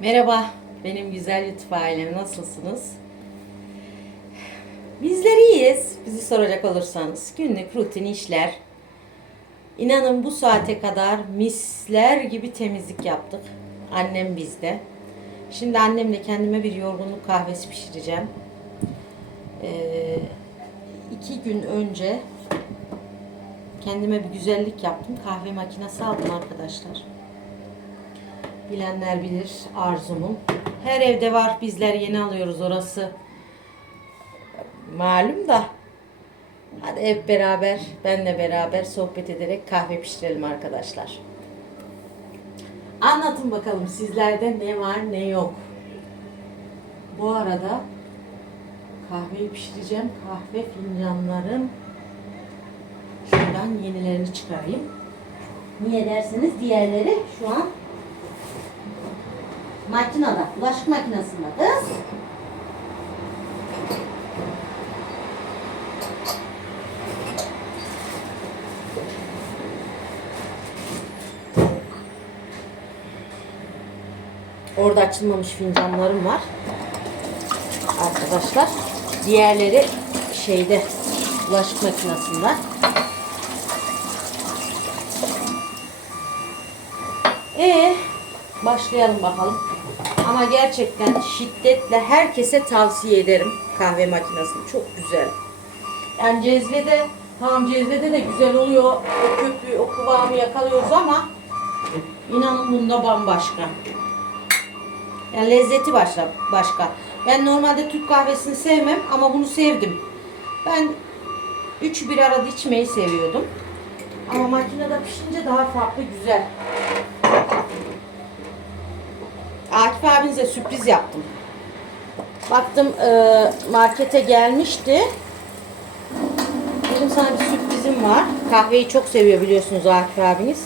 Merhaba, benim güzel YouTube ailem. Nasılsınız? Bizler iyiyiz. Bizi soracak olursanız. Günlük rutin işler. İnanın bu saate kadar misler gibi temizlik yaptık. Annem bizde. Şimdi annemle kendime bir yorgunluk kahvesi pişireceğim. Ee, iki gün önce kendime bir güzellik yaptım. Kahve makinesi aldım arkadaşlar. Bilenler bilir arzumu. Her evde var. Bizler yeni alıyoruz orası. Malum da. Hadi hep beraber, benle beraber sohbet ederek kahve pişirelim arkadaşlar. Anlatın bakalım sizlerde ne var ne yok. Bu arada kahveyi pişireceğim. Kahve fincanlarım. Şuradan yenilerini çıkarayım. Niye derseniz diğerleri şu an makinede, bulaşık makinesinde kız. Orada açılmamış fincanlarım var. Arkadaşlar. Diğerleri şeyde bulaşık makinesinde. Ee, başlayalım bakalım. Ama gerçekten şiddetle herkese tavsiye ederim kahve makinesini. Çok güzel. Yani cezvede, tamam cezvede de güzel oluyor. O köpüğü, o kıvamı yakalıyoruz ama inanın bunda bambaşka. Yani lezzeti başka. başka. Ben normalde Türk kahvesini sevmem ama bunu sevdim. Ben üçü bir arada içmeyi seviyordum. Ama makinede pişince daha farklı güzel. Akif abinize sürpriz yaptım. Baktım e, markete gelmişti. Dedim sana bir sürprizim var. Kahveyi çok seviyor biliyorsunuz Akif abiniz.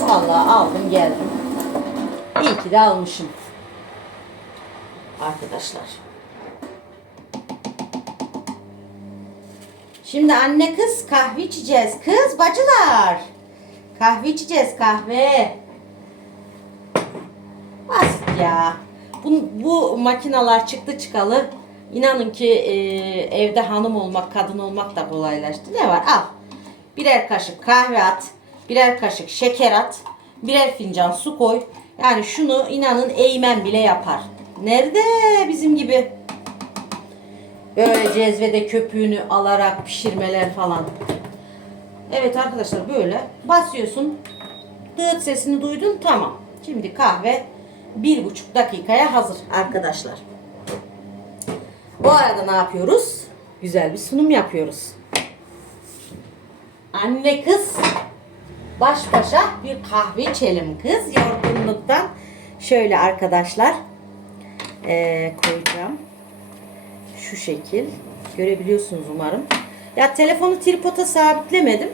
Vallahi aldım geldim. İyi ki de almışım. Arkadaşlar. Şimdi anne kız kahve içeceğiz. Kız bacılar. Kahve içeceğiz kahve. Ya. Bu, bu makinalar çıktı çıkalı. İnanın ki e, evde hanım olmak, kadın olmak da kolaylaştı. Ne var? Al. Birer kaşık kahve at. Birer kaşık şeker at. Birer fincan su koy. Yani şunu inanın eğmen bile yapar. Nerede bizim gibi? Böyle cezvede köpüğünü alarak pişirmeler falan. Evet arkadaşlar böyle basıyorsun. Dıt sesini duydun tamam. Şimdi kahve bir buçuk dakikaya hazır arkadaşlar. Bu arada ne yapıyoruz? Güzel bir sunum yapıyoruz. Anne kız baş başa bir kahve içelim kız yorgunluktan. Şöyle arkadaşlar eee, koyacağım. Şu şekil. Görebiliyorsunuz umarım. Ya telefonu tripoda sabitlemedim.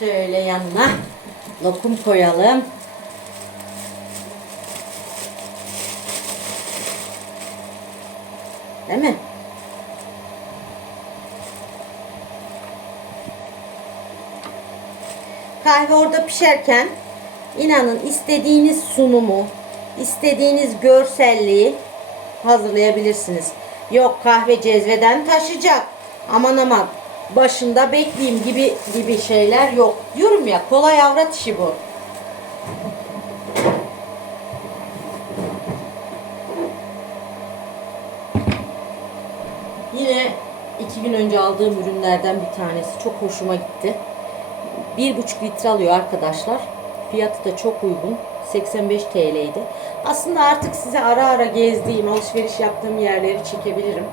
Şöyle yanına lokum koyalım. Değil mi? Kahve orada pişerken inanın istediğiniz sunumu, istediğiniz görselliği hazırlayabilirsiniz. Yok kahve cezveden taşıyacak. Aman aman başında bekleyeyim gibi gibi şeyler yok. Diyorum ya kolay avrat işi bu. Yine iki gün önce aldığım ürünlerden bir tanesi çok hoşuma gitti. Bir buçuk litre alıyor arkadaşlar. Fiyatı da çok uygun. 85 TL'ydi. Aslında artık size ara ara gezdiğim, alışveriş yaptığım yerleri çekebilirim.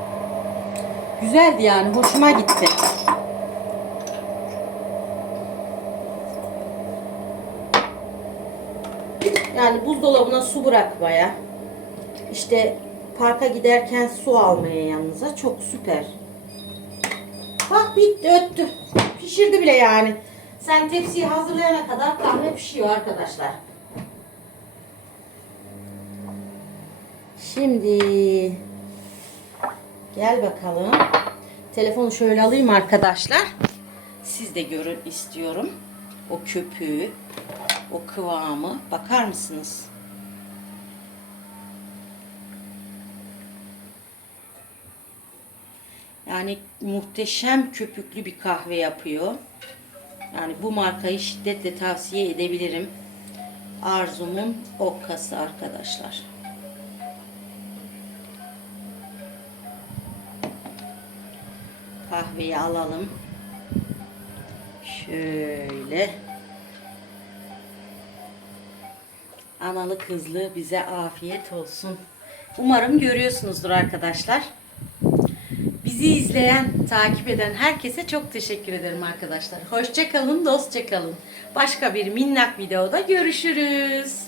Güzeldi yani. Hoşuma gitti. Yani buzdolabına su bırakmaya, işte parka giderken su almaya yanınıza çok süper. Bak bitti öttü. Pişirdi bile yani. Sen tepsiyi hazırlayana kadar kahve pişiyor arkadaşlar. Şimdi gel bakalım. Telefonu şöyle alayım arkadaşlar. siz de görün istiyorum. O köpüğü, o kıvamı. Bakar mısınız? Yani muhteşem köpüklü bir kahve yapıyor. Yani bu markayı şiddetle tavsiye edebilirim. Arzumun okkası arkadaşlar. Kahveyi alalım. Şöyle. Analı kızlı bize afiyet olsun. Umarım görüyorsunuzdur arkadaşlar. Bizi izleyen, takip eden herkese çok teşekkür ederim arkadaşlar. Hoşça kalın, dostça kalın. Başka bir minnak videoda görüşürüz.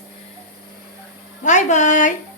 Bay bay.